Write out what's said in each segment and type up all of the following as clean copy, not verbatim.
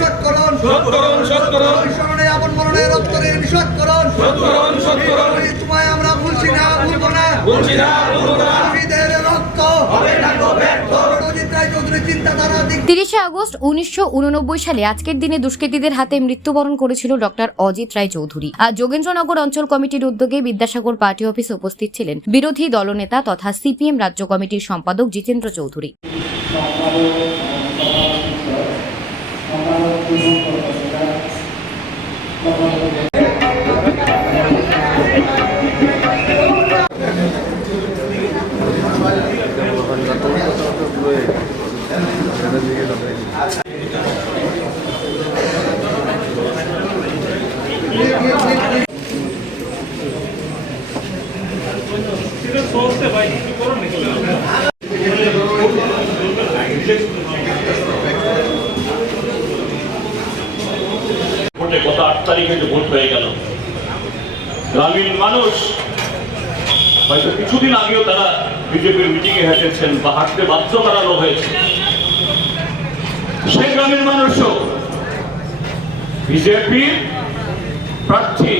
নিষেধ করুন, শরণে আপন মরণে রক্তরে নিষেধ করুন। তোমায় আমরা ভুলছি না, ভুলবো না। শহীদের রক্ত হবে না গো ব্যর্থ। অজিত রায় চৌধুরীর চিন্তাধারা। 30 আগস্ট 1989 সালে আজকের দিনে দুষ্কৃতীদের হাতে মৃত্যুবরণ করেছিল ডক্টর অজিত রায় চৌধুরী। আজ যোগেন্দ্রনগর অঞ্চল কমিটির উদ্যোগে বিদ্যাসাগর পার্টি অফিসে উপস্থিত ছিলেন বিরোধী দলনেতা তথা সিপিএম রাজ্য কমিটির সম্পাদক জিতেন্দ্র চৌধুরী। গত 8 তারিখে যে ভোট হয়ে গেল, গ্রামীণ মানুষ হয়তো কিছুদিন আগেও তারা বিজেপির মিটিংয়ে হেঁটেছেন বা হাঁটতে বাধ্য করানো হয়েছে। সেই গ্রামীণ মানুষও বিজেপির প্রার্থী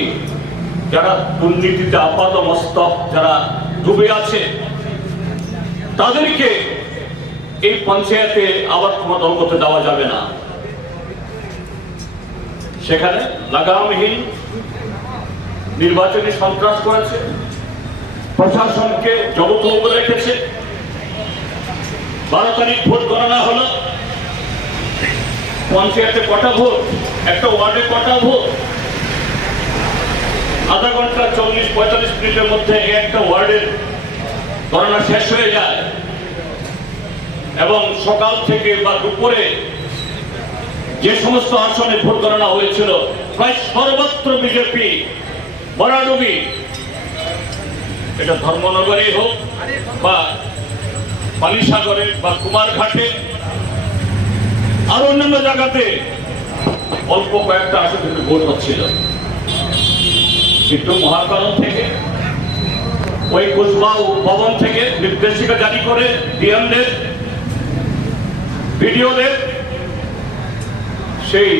যারা দুর্নীতিতে আপাদমস্তক যারা ডুবে আছে তাদেরকে এই পঞ্চায়েতে আবার ক্ষমতা দল করতে দেওয়া যাবে না। সেখানে লাগামহীন নির্বাচনী সন্ত্রাস করেছে, প্রশাসনকে জবরদখল রেখেছে। 12 তারিখ ভোট গণনা হলো, পঞ্চায়েতে কটা ভোট, একটা ওয়ার্ডে কটা ভোট, আধা ঘন্টা 40-45 মিনিটের মধ্যে একটা ওয়ার্ডের গণনা শেষ হয়ে যায় এবং সকাল থেকে বা দুপুরে যে সমস্ত আসনে ভোট গণনা হয়েছিল প্রায় সর্বত্র বিজেপি বরাডুবি। এটা ধর্মনগরে হোক বা পানিসাগরে বা কুমারঘাটে আর অন্যান্য জায়গাতে অল্প কয়েকটা আসন থেকে ভোট হচ্ছিল। কিন্তু মহাকারণ থেকে ওই কুচবাউ ভবন থেকে নির্দেশিকা জারি করে ডিএমদের ভিডিওদের সেই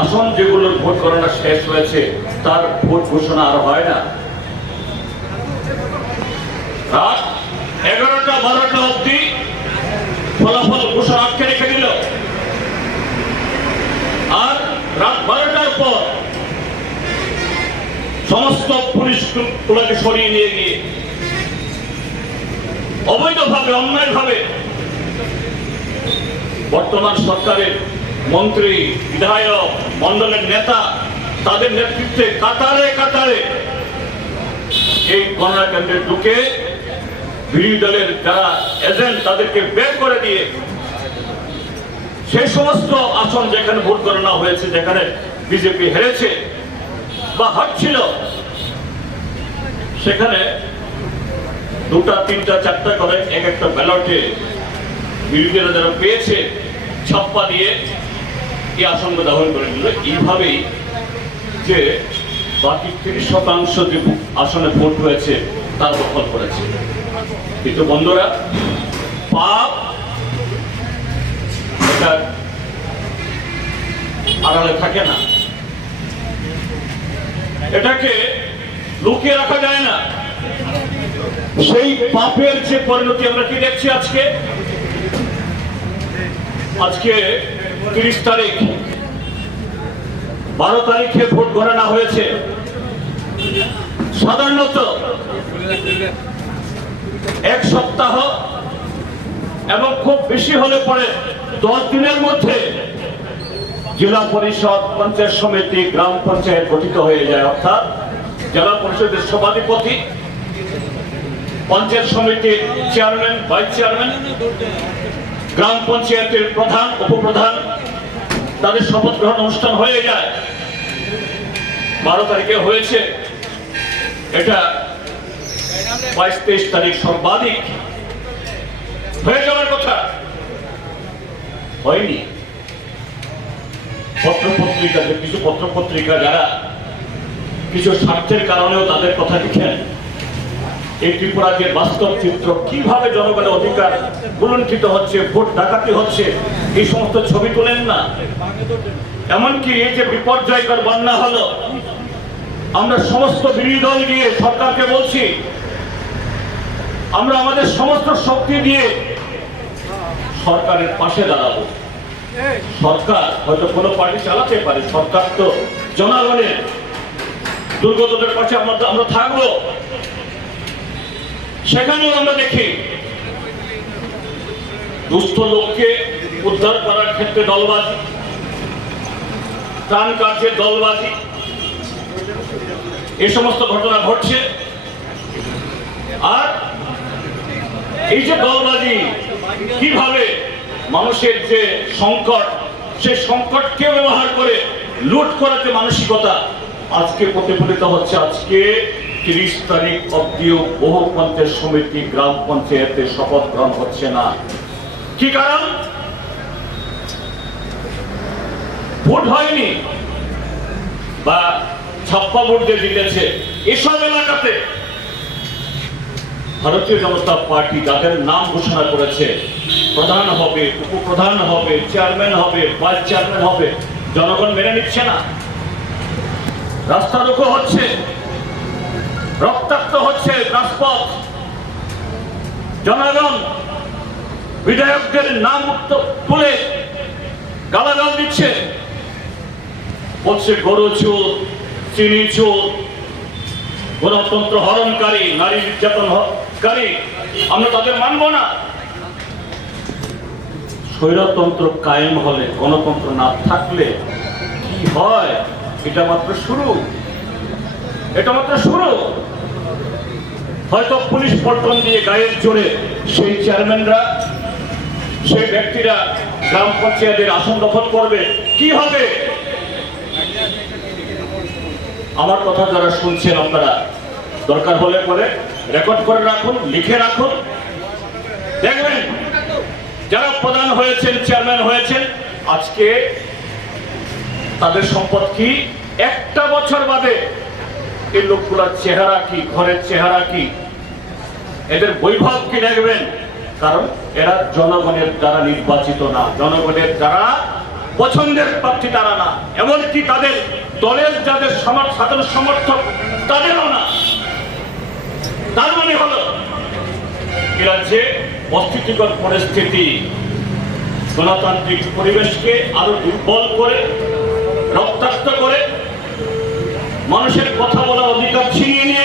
আসন যেগুলোর ভোট গণনা শেষ হয়েছে তার ভোট ঘোষণা আর হয় না। রাত 11টা-12টা অবধি ফলাফল ঘোষণা আটকে রেখে দিল, আর রাত 12টার পর সমস্ত পুলিশগুলোকে সরিয়ে নিয়ে গিয়ে অবৈধভাবে অন্যায়ভাবে বর্তমান সরকারের মন্ত্রী, বিধায়ক, মন্ডলের নেতা তাদের নেতৃত্বে কাতারে কাতারে এই গণনা কেন্দ্রে ঢুকে বিরোধী দলের যারা এজেন্ট তাদেরকে বের করে দিয়ে সেই সমস্ত আসন যেখানে ভোট গণনা হয়েছে, যেখানে বিজেপি হেরেছে বা হারছিল, সেখানে 2টা, 3টা, 4টা করে এক একটা ব্যালটে বিরোধীরা যারা পেয়েছে ছাপ্পা দিয়ে এই আসন দখল করে দিল। এইভাবেই যে বাকি 30% যে আসনে ভোট হয়েছে তার দখল করেছে। কিন্তু বন্ধুরা, পাপ এটা আড়ালে থাকে না, এটাকে লুকিয়ে রাখা যায় না। সেই পাপের যে পরিণতি আমরা কি দেখছি আজকে 30 তারিখ, 12 তারিখে ভোট গণনা হয়েছে। সাধারণত 1 সপ্তাহ এবং খুব বেশি হলে পরে 10 দিনের মধ্যে জেলা পরিষদ, পঞ্চায়েত সমিতি, গ্রাম পঞ্চায়েত গঠিত হয়ে যায়। অর্থাৎ জেলা পরিষদের সভাধিপতি, পঞ্চায়েত সমিতির চেয়ারম্যান, ভাইস চেয়ারম্যান, গ্রাম পঞ্চায়েতের প্রধান, উপপ্রধান, তাদের শপথ গ্রহণ অনুষ্ঠান হয়ে যায়। 12 তারিখে হয়েছে, এটা 22-23 তারিখ সর্বাধিক হয়ে যাওয়ার কথা, হয়নি। পত্রপত্রিকা, কিছু পত্রপত্রিকা যারা কিছু স্বার্থের কারণেও তাদের কথা লিখেন, এই ত্রিপুরা যে বাস্তব চিত্র, কিভাবে জনগণের অধিকার কুলুণ্ঠিত হচ্ছে, ভোট ডাকাতি হচ্ছে, এই সমস্ত ছবি তোলেন না। এমনকি এই যে বিপর্যয়কর বন্যা হলো, আমরা সমস্ত বিরোধী দল দিয়ে সরকারকে বলছি, আমরা আমাদের সমস্ত শক্তি দিয়ে সরকারের পাশে দাঁড়াবো। সরকার হয়তো কোনো পার্টি চালাতে পারে, সরকার তো জনগণের, দুর্গতদের পাশে আমরা থাকবো। সেখানেও আমরা দেখি দুস্থ লোককে উদ্ধার করার ক্ষেত্রে দলবাজি, ত্রাণ কার্যের দলবাজি, এই সমস্ত ঘটনা ঘটছে। আর এই যে দলবাজি, কিভাবে মানুষের যে সংকট, সেই সংকটকে ব্যবহার করে লুট করার যে মানসিকতা আজকে প্রতিফলিত হচ্ছে। আজকে 30 তারিখ অব্দিও বহু পঞ্চায়েত সমিতি, গ্রাম পঞ্চায়েতে শপথ গ্রহণ হচ্ছে না। কি কারণ? ভোট হয়নি বা ছাপ্পা ভোট দিয়ে জিতেছে। এসব এলাকাতে ভারতীয় জনতা পার্টি যাদের নাম ঘোষণা করেছে, প্রধান হবে, উপপ্রধান হবে, চেয়ারম্যান হবে, ভাইস চেয়ারম্যান হবে, জনগণ মেনে নিচ্ছে না। রাস্তা রোকো হচ্ছে, রক্তাক্ত হচ্ছে রাজপথ। জনগণ বিধায়কদের নাম তুলে গালাগাল দিচ্ছে, বলছে গরু চোর, চিনি চোর, গণতন্ত্র হরণকারী, নারী নির্যাতনকারী, আমরা তাদের মানব না। স্বৈরতন্ত্র কায়েম হলে, গণতন্ত্র না থাকলে কি হয়? এটা মাত্র শুরু, এটা মাত্র শুরু। হয়তো পুলিশ পল্টন দিয়ে গায়ের জোরে সেই চেয়ারম্যানরা, সেই ব্যক্তিরা গ্রাম পঞ্চায়েতের আসন দখল করবে। কি হবে? আমার কথা যারা শুনছেন, আপনারা দরকার হলে পরে রেকর্ড করে রাখুন, লিখে রাখুন। দেখবেন যারা প্রধান হয়েছেন, চেয়ারম্যান হয়েছেন, আজকে তাদের সম্পদ কি, একটা বছর বাদে এই লোকগুলোর চেহারা কি, ঘরের চেহারা কি, এদের বৈভব কি দেখবেন। কারণ এরা জনগণের দ্বারা নির্বাচিত না, জনগণের দ্বারা পছন্দের প্রার্থী তারা না, এমনকি তাদের দলের যাদের সাধারণ সমর্থক তাদেরও না। তার মানে হলো এ রাজ্যে অস্থিতিকর পরিস্থিতি গণতান্ত্রিক পরিবেশকে আরো দুর্বল করে, রক্তাক্ত করে, মানুষের কথা বলার অধিকার ছিনিয়ে নিয়ে